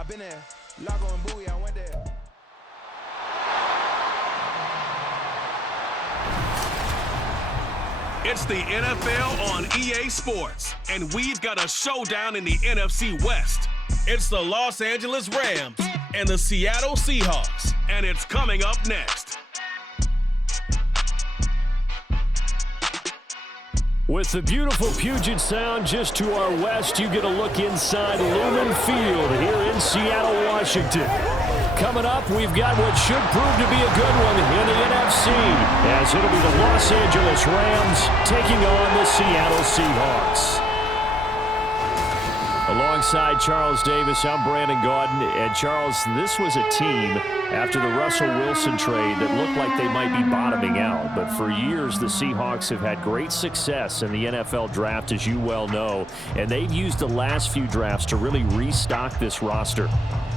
I've been there. Lago and Bowie, I went there. It's the NFL on EA Sports, and we've got a showdown in the NFC West. It's the Los Angeles Rams and the Seattle Seahawks, and it's coming up next. With the beautiful Puget Sound just to our west, you get a look inside Lumen Field here in Seattle, Washington. Coming up, we've got what should prove to be a good one in the NFC, as it'll be the Los Angeles Rams taking on the Seattle Seahawks. Alongside Charles Davis, I'm Brandon Gaudin. And Charles, this was a team after the Russell Wilson trade that looked like they might be bottoming out. But for years, the Seahawks have had great success in the NFL draft, as you well know. And they've used the last few drafts to really restock this roster.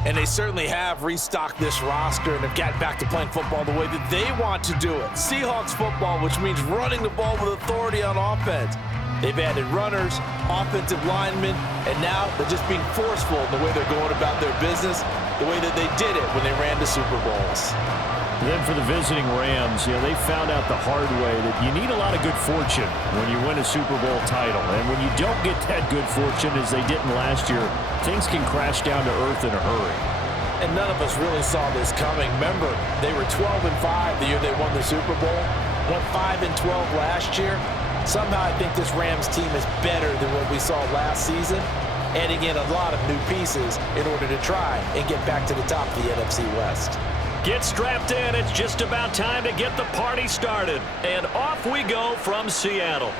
And they certainly have restocked this roster and have gotten back to playing football the way that they want to do it. Seahawks football, which means running the ball with authority on offense. They've added runners, offensive linemen, and now they're just being forceful in the way they're going about their business, the way that they did it when they ran to Super Bowls. And then for the visiting Rams, they found out the hard way that you need a lot of good fortune when you win a Super Bowl title. And when you don't get that good fortune, as they didn't last year, things can crash down to earth in a hurry. And none of us really saw this coming. Remember, they were 12-5 the year they won the Super Bowl, went 5-12 last year. Somehow I think this Rams team is better than what we saw last season, adding in a lot of new pieces in order to try and get back to the top of the NFC West. Get strapped in. It's just about time to get the party started. And off we go from Seattle.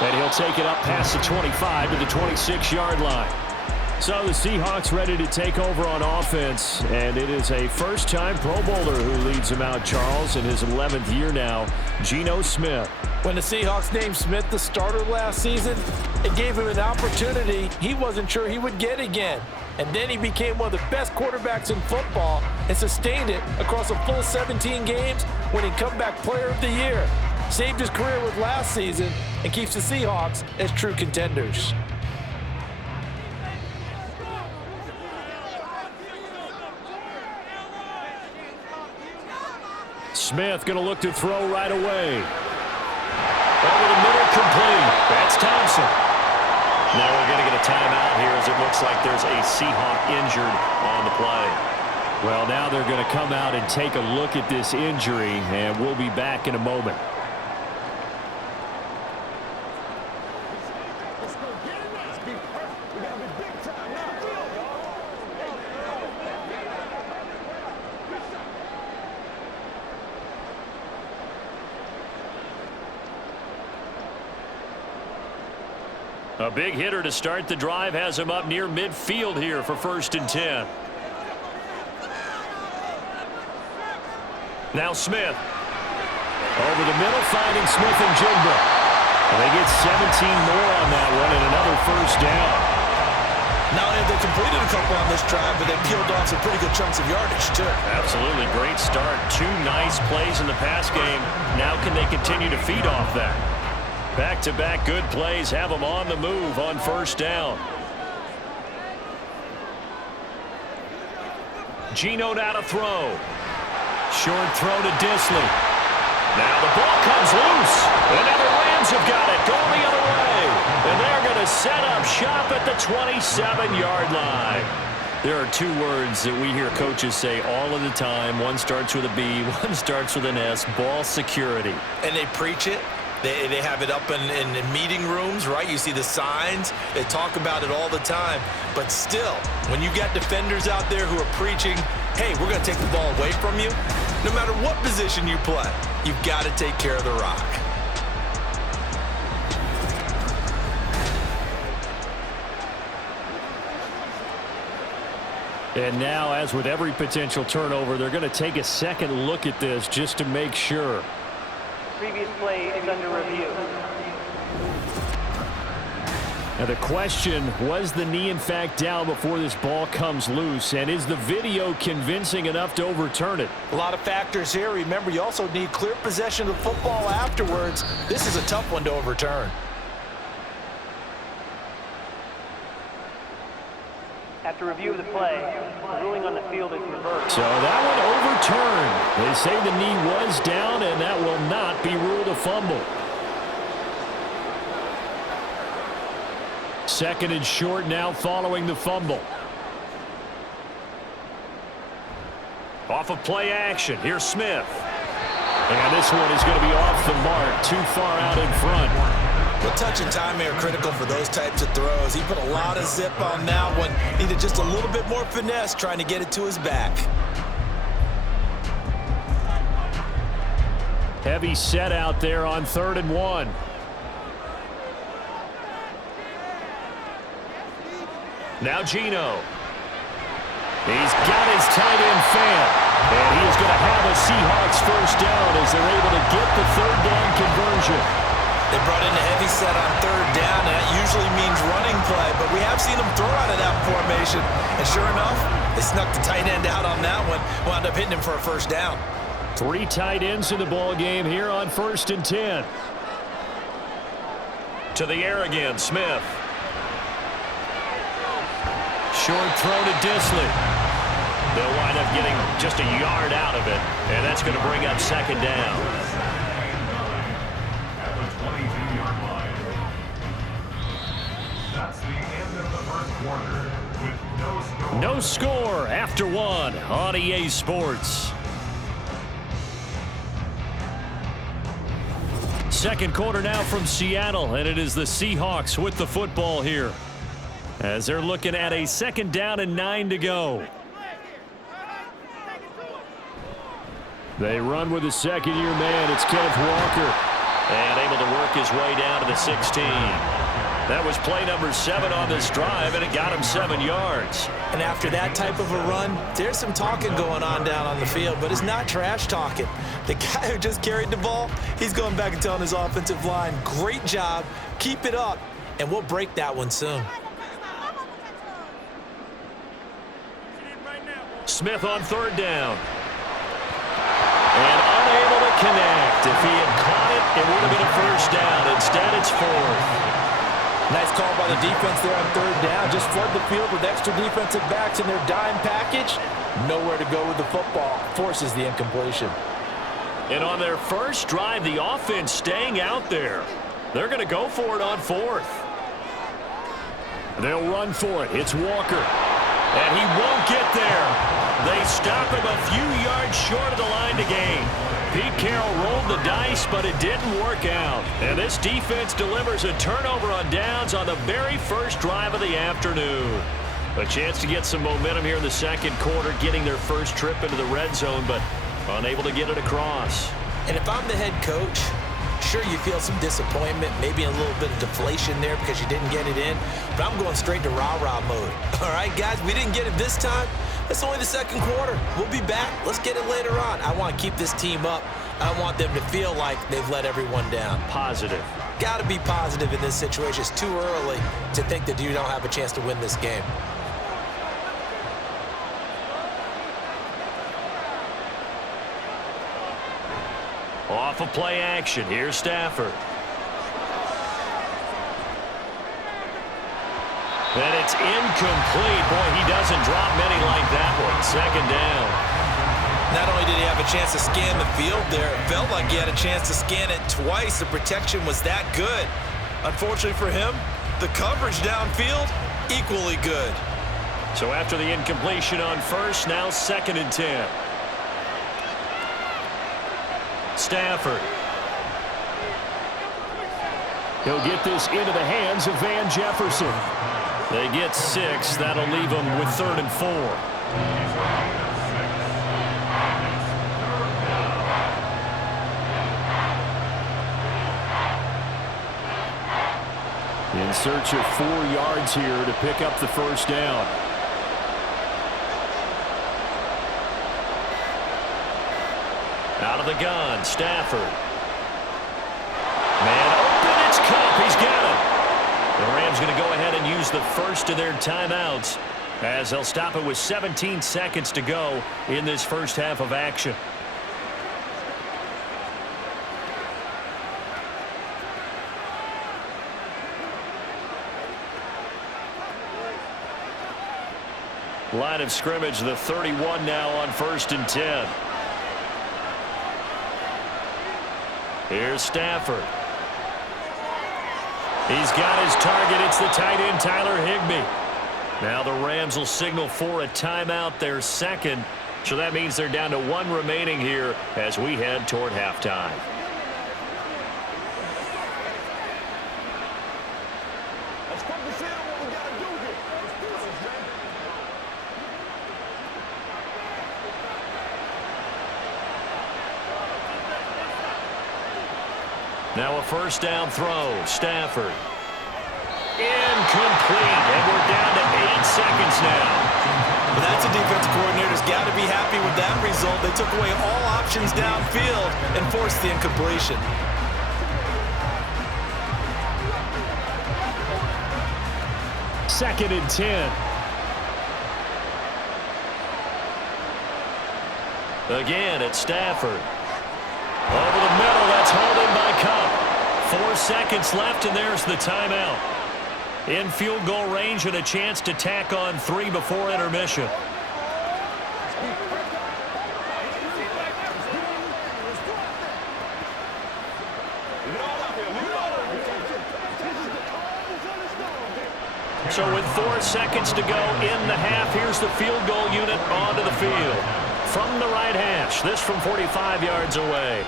And he'll take it up past the 25 to the 26-yard line. So the Seahawks ready to take over on offense, and it is a first-time Pro Bowler who leads them out, Charles, in his 11th year now, Geno Smith. When the Seahawks named Smith the starter last season, it gave him an opportunity he wasn't sure he would get again. And then he became one of the best quarterbacks in football and sustained it across a full 17 games, winning Comeback Player of the Year. Saved his career with last season and keeps the Seahawks as true contenders. Smith going to look to throw right away. Over the middle, complete. That's Thompson. Now we're going to get a timeout here as it looks like there's a Seahawk injured on the play. Well, now they're going to come out and take a look at this injury, and we'll be back in a moment. A big hitter to start the drive has him up near midfield here for 1st and 10. Now Smith. Over the middle, finding Smith and Jigba. And they get 17 more on that one and another 1st down. Not only have they completed a couple on this drive, but they peeled off some pretty good chunks of yardage, too. Absolutely. Great start. 2 nice plays in the pass game. Now can they continue to feed off that? Back-to-back good plays have them on the move on 1st down. Geno now to throw. Short throw to Disley. Now the ball comes loose. And now the Rams have got it going the other way. And they're going to set up shop at the 27-yard line. There are 2 words that we hear coaches say all of the time. One starts with a B, one starts with an S. Ball security. And they preach it. They have it up in meeting rooms, right? You see the signs. They talk about it all the time. But still, when you got defenders out there who are preaching, hey, we're going to take the ball away from you, no matter what position you play, you've got to take care of the rock. And now, as with every potential turnover, they're going to take a second look at this just to make sure. Previous play is under review. Now the question, was the knee in fact down before this ball comes loose? And is the video convincing enough to overturn it? A lot of factors here. Remember, you also need clear possession of the football afterwards. This is a tough one to overturn. After review of the play, the ruling on the field is reversed. So that one overturned. They say the knee was down, and that will not be ruled a fumble. Second and short now following the fumble. Off of play action. Here's Smith. And this one is going to be off the mark. Too far out in front. Well, touch and timing are critical for those types of throws. He put a lot of zip on that one. Needed just a little bit more finesse trying to get it to his back. Heavy set out there on 3rd and 1. Now Geno. He's got his tight end fan. And he is going to have a Seahawks first down as they're able to get the 3rd down conversion. They brought in a heavy set on 3rd down, and that usually means running play, but we have seen them throw out of that formation. And sure enough, they snuck the tight end out on that one, wound up hitting him for a first down. 3 tight ends in the ball game here on 1st and 10. To the air again, Smith. Short throw to Disley. They'll wind up getting just a yard out of it, and that's going to bring up 2nd down. At the 22-yard line. That's the end of the first quarter with no score. No score after 1 on EA Sports. Second quarter now from Seattle, and it is the Seahawks with the football here, as they're looking at a 2nd down and 9 to go. They run with a second-year man. It's Kenneth Walker. And able to work his way down to the 16. That was play number 7 on this drive, and it got him 7 yards. And after that type of a run, there's some talking going on down on the field, but it's not trash talking. The guy who just carried the ball, he's going back and telling his offensive line, great job, keep it up, and we'll break that one soon. Smith on 3rd down. And unable to connect. If he had caught it, it would have been a first down. Instead, it's 4th. Nice call by the defense there on 3rd down. Just flood the field with extra defensive backs in their dime package. Nowhere to go with the football. Forces the incompletion. And on their first drive, the offense staying out there. They're going to go for it on 4th. They'll run for it. It's Walker. And he won't get there. They stop him a few yards short of the line to gain. Pete Carroll rolled the dice, but it didn't work out. And this defense delivers a turnover on downs on the very first drive of the afternoon. A chance to get some momentum here in the second quarter, getting their first trip into the red zone, but unable to get it across. And if I'm the head coach, sure, you feel some disappointment, maybe a little bit of deflation there because you didn't get it in, but I'm going straight to rah-rah mode. All right, guys, we didn't get it this time. It's only the second quarter. We'll be back. Let's get it later on. I want to keep this team up. I want them to feel like they've let everyone down. Positive. Got to be positive in this situation. It's too early to think that you don't have a chance to win this game. Off of play action. Here's Stafford. And it's incomplete. Boy, he doesn't drop many like that one. 2nd down. Not only did he have a chance to scan the field there, it felt like he had a chance to scan it twice. The protection was that good. Unfortunately for him, the coverage downfield, equally good. So after the incompletion on 1st, now 2nd and 10. Stafford. He'll get this into the hands of Van Jefferson. They get 6. That'll leave them with 3rd and 4. In search of 4 yards here to pick up the first down. Out of the gun, Stafford. Man open, it's Cup. He's got it. The Rams going to go ahead and use the first of their timeouts as they'll stop it with 17 seconds to go in this first half of action. Line of scrimmage, the 31 now on 1st and 10. Here's Stafford. He's got his target. It's the tight end, Tyler Higbee. Now the Rams will signal for a timeout, their second. So that means they're down to 1 remaining here as we head toward halftime. Now a first down throw. Stafford. Incomplete. And we're down to 8 seconds now. Well, that's a defensive coordinator's got to be happy with that result. They took away all options downfield and forced the incompletion. Second and 10. Again, it's Stafford. Over the middle, that's hauled in by Cup. 4 seconds left, and there's the timeout. In field goal range and a chance to tack on 3 before intermission. So with 4 seconds to go in the half, here's the field goal unit onto the field. From the right hash, this from 45 yards away.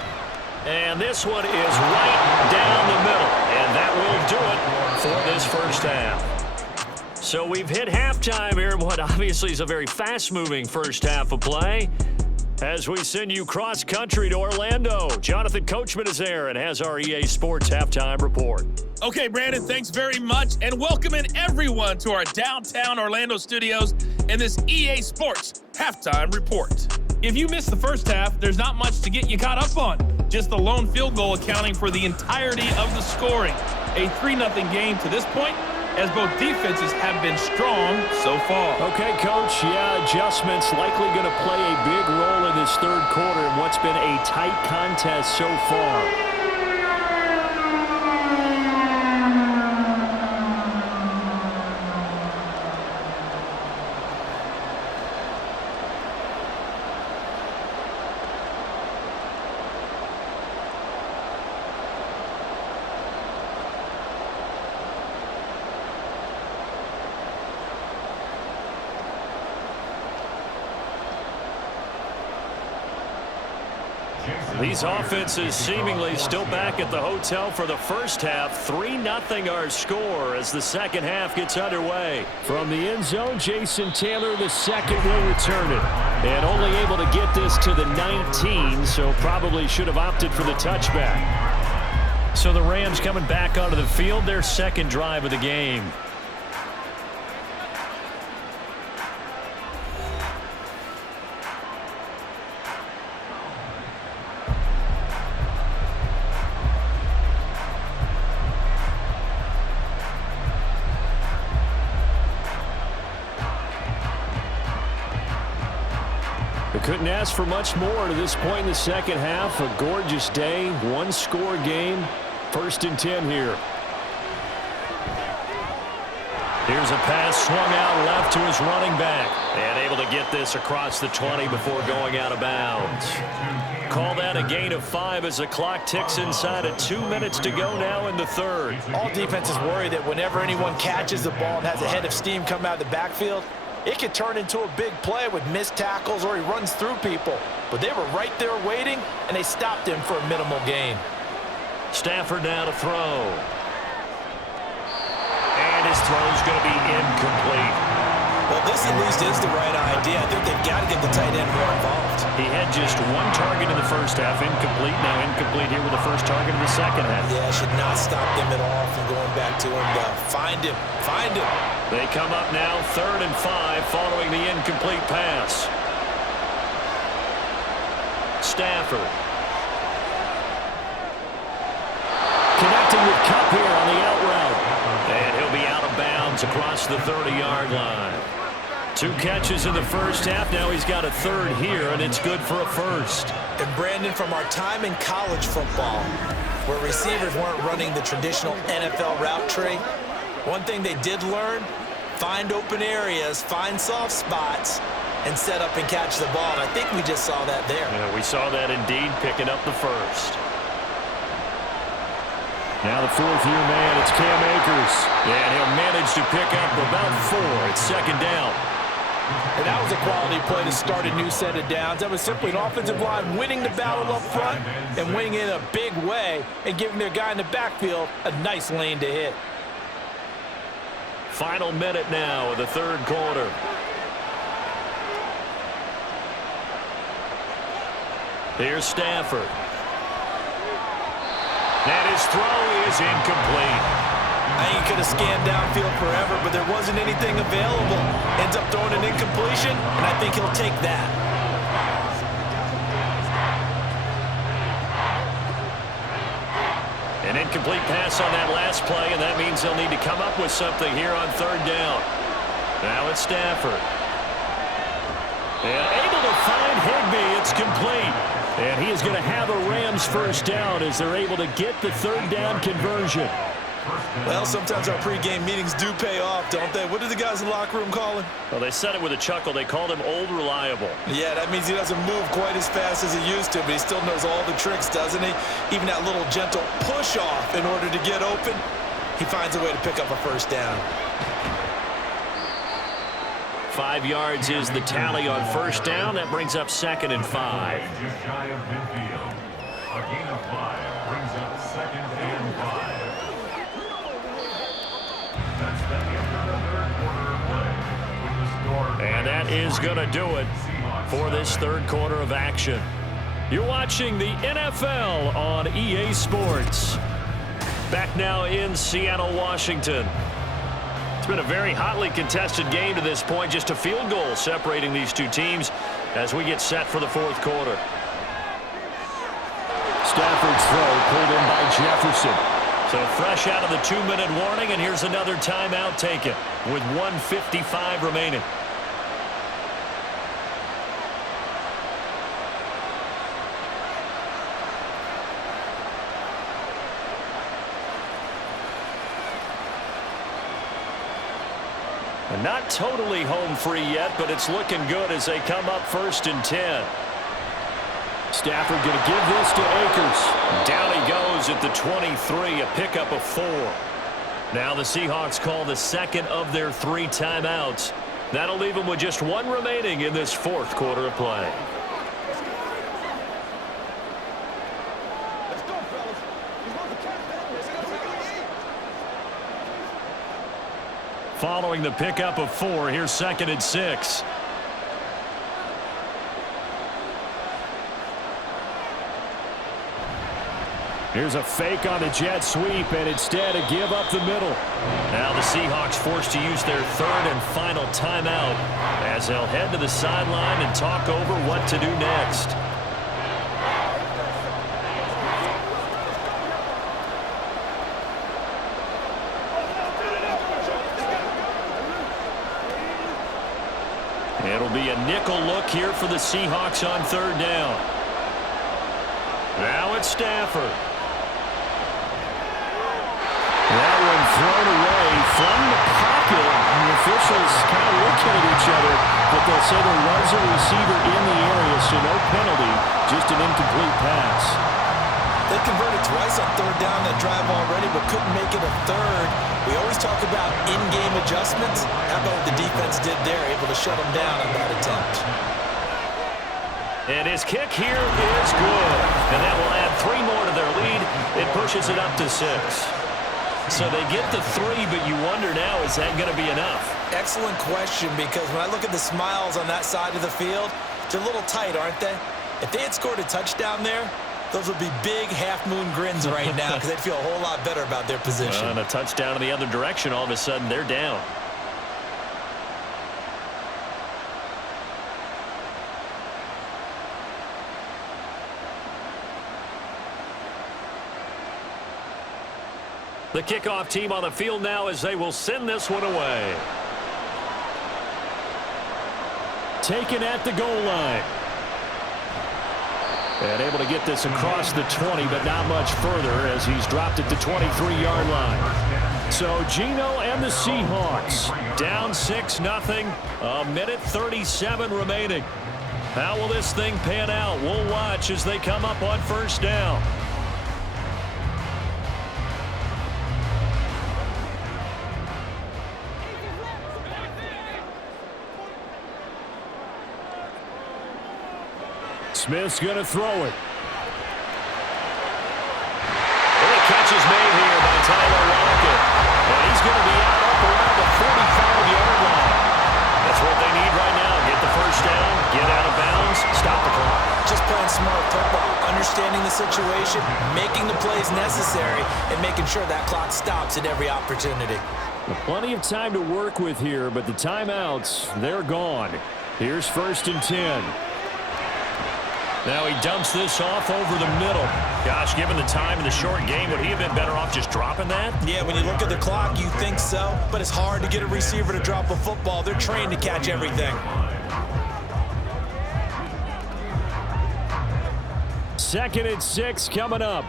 And this one is right down the middle. And that will do it for this first half. So we've hit halftime here in what obviously is a very fast-moving first half of play. As we send you cross-country to Orlando, Jonathan Coachman is there and has our EA Sports halftime report. Okay, Brandon, thanks very much, and welcoming everyone to our downtown Orlando studios in this EA Sports halftime report. If you missed the first half, there's not much to get you caught up on. Just the lone field goal accounting for the entirety of the scoring. A 3-0 game to this point, as both defenses have been strong so far. Okay, Coach, yeah, adjustments likely going to play a big role in this third quarter in what's been a tight contest so far. These offenses seemingly still back at the hotel for the first half. 3-0 our score as the second half gets underway. From the end zone, Jason Taylor, the second, will return it. And only able to get this to the 19, so probably should have opted for the touchback. So the Rams coming back onto the field, their second drive of the game. Couldn't ask for much more to this point in the second half. A gorgeous day, 1-score game. 1st and 10 here. Here's a pass swung out left to his running back. And able to get this across the 20 before going out of bounds. Call that a gain of 5 as the clock ticks inside of 2 minutes to go now in the third. All defenses worry that whenever anyone catches the ball and has a head of steam come out of the backfield, it could turn into a big play with missed tackles or he runs through people. But they were right there waiting, and they stopped him for a minimal gain. Stafford now to throw. And his throw's going to be incomplete. Well, this at least is the right idea. I think they've got to get the tight end more involved. He had just 1 target in the first half, incomplete. Now incomplete here with the first target in the second half. Yeah, should not stop them at all from going back to him. Find him. Find him. They come up now 3rd and 5 following the incomplete pass. Stafford. Connecting with Cup here on the out route. And he'll be out of bounds across the 30-yard line. 2 catches in the first half. Now he's got a 3rd here, and it's good for a first. And Brandon, from our time in college football, where receivers weren't running the traditional NFL route tree, one thing they did learn, find open areas, find soft spots, and set up and catch the ball. And I think we just saw that there. Yeah, we saw that indeed, picking up the first. Now the fourth-year man, it's Cam Akers. And he'll manage to pick up about 4. It's second down. And that was a quality play to start a new set of downs. That was simply an offensive line winning the battle up front and winning it in a big way and giving their guy in the backfield a nice lane to hit. Final minute now of the third quarter. Here's Stafford. And his throw is incomplete. I think he could have scanned downfield forever, but there wasn't anything available. Ends up throwing an incompletion, and I think he'll take that. An incomplete pass on that last play, and that means they'll need to come up with something here on third down. Now it's Stafford. And able to find Higbee. It's complete. And he is going to have a Rams first down as they're able to get the third down conversion. Well, sometimes our pregame meetings do pay off, don't they? What do the guys in the locker room call him? Well, they said it with a chuckle. They called him Old Reliable. Yeah, that means he doesn't move quite as fast as he used to, but he still knows all the tricks, doesn't he? Even that little gentle push-off in order to get open, he finds a way to pick up a first down. 5 yards is the tally on first down. That brings up 2nd and 5. Just shy of midfield. A gain of 5 brings up 2nd and 5. That's the end of the third quarter of play. With the score. And that is going to do it for this third quarter of action. You're watching the NFL on EA Sports. Back now in Seattle, Washington. It's been a very hotly contested game to this point. Just a field goal separating these two teams as we get set for the fourth quarter. Stafford's throw pulled in by Jefferson. So fresh out of the 2-minute warning, and here's another timeout taken with 1:55 remaining. And not totally home free yet, but it's looking good as they come up 1st and 10. Stafford going to give this to Akers. Down he goes at the 23, a pickup of 4. Now the Seahawks call the second of their 3 timeouts. That'll leave them with just 1 remaining in this fourth quarter of play. Following the pickup of 4, here's 2nd and 6. Here's a fake on a jet sweep, and instead a give up the middle. Now the Seahawks forced to use their 3rd and final timeout as they'll head to the sideline and talk over what to do next. It'll be a nickel look here for the Seahawks on 3rd down. Now it's Stafford. That one thrown away from the pocket. And the officials kind of looking at each other, but they'll say there was a receiver in the area, so no penalty, just an incomplete pass. They converted twice on 3rd down that drive already, but couldn't make it a 3rd. We always talk about in-game adjustments. How about what the defense did there, able to shut them down on that attempt. And his kick here is good. And that will add 3 more to their lead. It pushes it up to 6. So they get the 3, but you wonder now, is that going to be enough? Excellent question, because when I look at the smiles on that side of the field, they're a little tight, aren't they? If they had scored a touchdown there, those would be big half-moon grins right now because they'd feel a whole lot better about their position. And a touchdown in the other direction, all of a sudden they're down. The kickoff team on the field now as they will send this one away. Taken at the goal line. And able to get this across the 20, but not much further as he's dropped at the 23-yard line. So Geno and the Seahawks down 6-0. A minute 37 remaining. How will this thing pan out? We'll watch as they come up on first down. Smith's going to throw it. And the catch is made here by Tyler Lockett. And he's going to be out up around the 45-yard line. That's what they need right now. Get the first down, get out of bounds, stop the clock. Just playing smart football, understanding the situation, making the plays necessary, and making sure that clock stops at every opportunity. Plenty of time to work with here, but the timeouts, they're gone. Here's 1st and 10. Now he dumps this off over the middle. Gosh, given the time in the short game, would he have been better off just dropping that? Yeah, when you look at the clock, you think so, but it's hard to get a receiver to drop a football. They're trained to catch everything. 2nd and 6 coming up.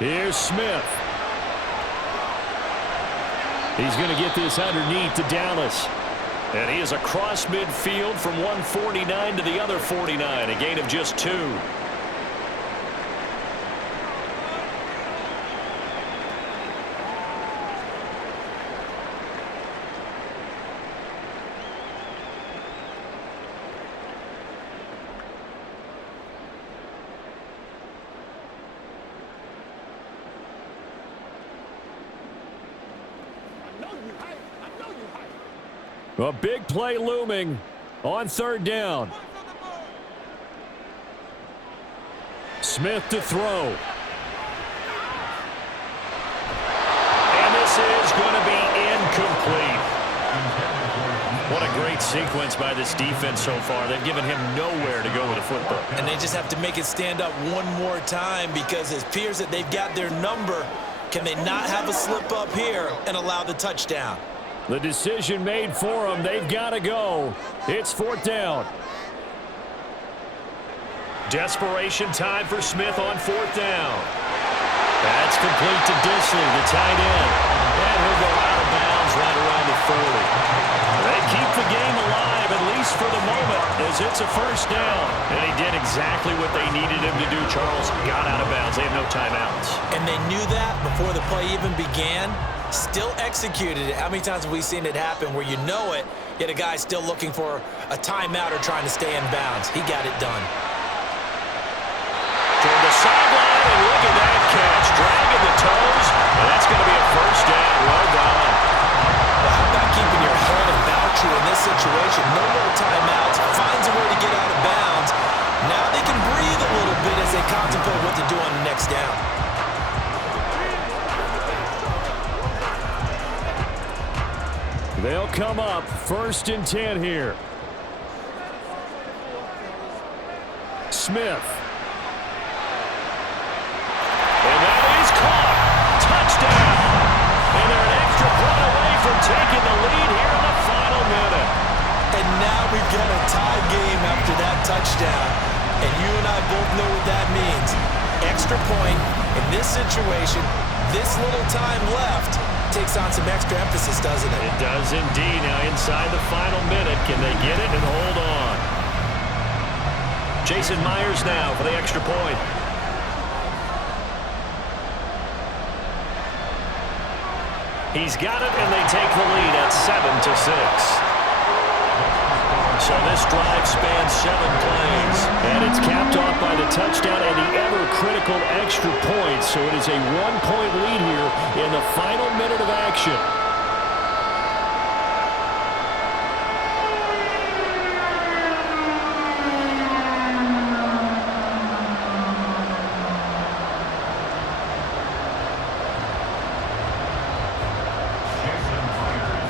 Here's Smith. He's going to get this underneath to Dallas. And he is across midfield from 149 to the other 49, a gain of just 2. A big play looming on 3rd down. Smith to throw. And this is going to be incomplete. What a great sequence by this defense so far. They've given him nowhere to go with the football. And they just have to make it stand up one more time because it appears that they've got their number. Can they not have a slip up here and allow the touchdown? The decision made for them. They've got to go. It's 4th down. Desperation time for Smith on 4th down. That's complete to Disley, the tight end. And he'll go out of bounds right around the 40. They keep the game alive, at least for the moment, as it's a 1st down. And he did exactly what they needed him to do, Charles. Got out of bounds. They have no timeouts. And they knew that before the play even began. Still executed it. How many times have we seen it happen where you know it, yet a guy's still looking for a timeout or trying to stay in bounds? He got it done. Toward the sideline, and look at that catch. Dragging the toes, and that's going to be a 1st down. Well done. Well, how about keeping your head about you in this situation? No more timeouts. Finds a way to get out of bounds. Now they can breathe a little bit as they contemplate what to do on the next down. They'll come up 1st and 10 here. Smith. And that is caught. Touchdown. And they're an extra point away from taking the lead here in the final minute. And now we've got a tie game after that touchdown. And you and I both know what that means. Extra point in this situation, this little time left, takes on some extra emphasis, doesn't it? It does indeed. Now inside the final minute, can they get it and hold on? Jason Myers now for the extra point. He's got it, and they take the lead at 7-6. So this drive spans 7 plays, and it's capped off by the touchdown and the ever-critical extra point. So it is a 1-point lead here in the final minute of action.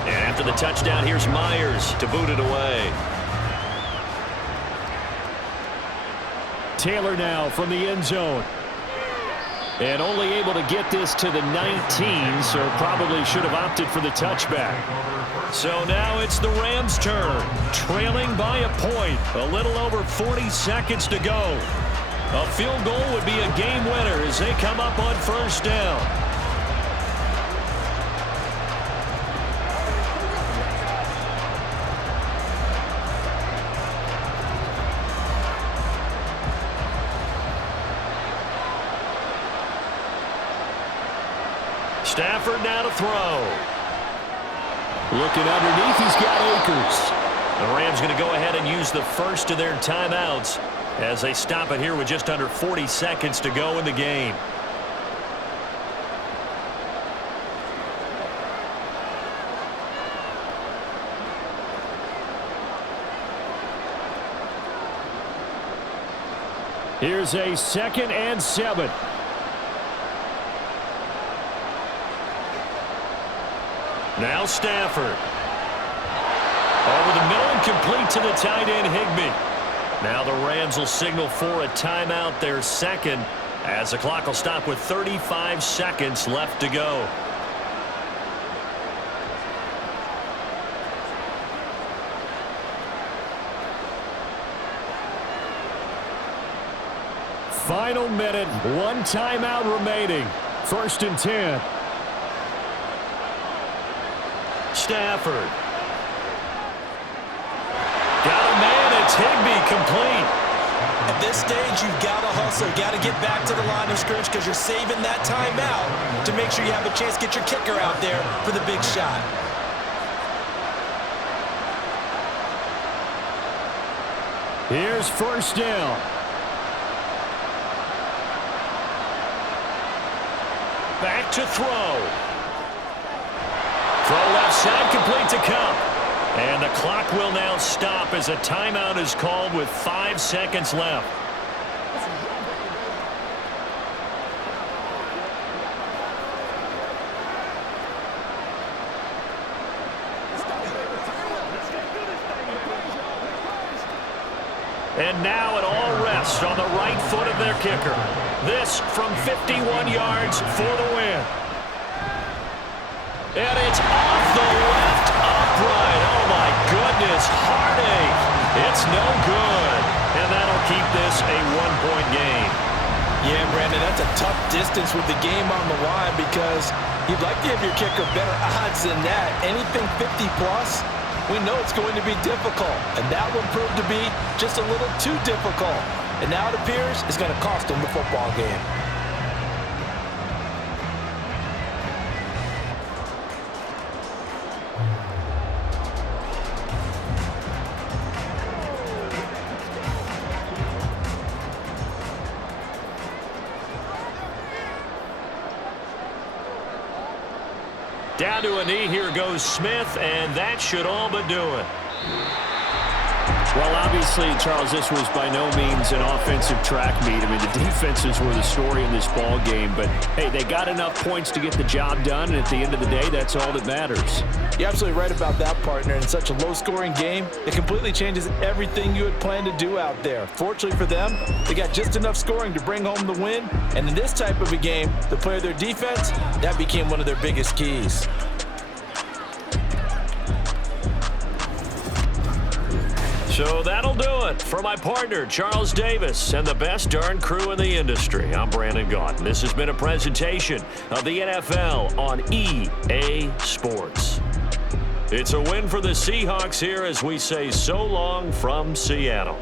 And after the touchdown, here's Myers to boot it away. Taylor now from the end zone. And only able to get this to the 19, so probably should have opted for the touchback. So now it's the Rams' turn, trailing by a point. A little over 40 seconds to go. A field goal would be a game winner as they come up on first down. Stafford now to throw. Looking underneath, he's got Akers. The Rams going to go ahead and use the first of their timeouts as they stop it here with just under 40 seconds to go in the game. Here's a 2nd and 7. Now Stafford. Over the middle and complete to the tight end, Higbee. Now the Rams will signal for a timeout, their second, as the clock will stop with 35 seconds left to go. Final minute, 1 timeout remaining. 1st and 10. Stafford. Got a man, it's Higbee, complete. At this stage, you've got to hustle. You've got to get back to the line of scrimmage because you're saving that timeout to make sure you have a chance to get your kicker out there for the big shot. Here's first down. Back to throw. Throw left side, complete to Cup. And the clock will now stop as a timeout is called with 5 seconds left. And now it all rests on the right foot of their kicker. This from 51 yards for the win. And it's off the left upright. Oh, my goodness. Heartache. It's no good. And that'll keep this a 1-point game. Yeah, Brandon, that's a tough distance with the game on the line because you'd like to give your kicker better odds than that. Anything 50-plus, we know it's going to be difficult. And that one proved to be just a little too difficult. And now it appears it's going to cost him the football game. Down to a knee, here goes Smith, and that should all but do it. Well, obviously, Charles, this was by no means an offensive track meet. I mean, the defenses were the story in this ball game, but hey, they got enough points to get the job done, and at the end of the day, that's all that matters. You're absolutely right about that, partner. In such a low-scoring game, it completely changes everything you had planned to do out there. Fortunately for them, they got just enough scoring to bring home the win, and in this type of a game, to play their defense, that became one of their biggest keys. So that'll do it for my partner, Charles Davis, and the best darn crew in the industry. I'm Brandon Gaunt. This has been a presentation of the NFL on EA Sports. It's a win for the Seahawks here as we say so long from Seattle.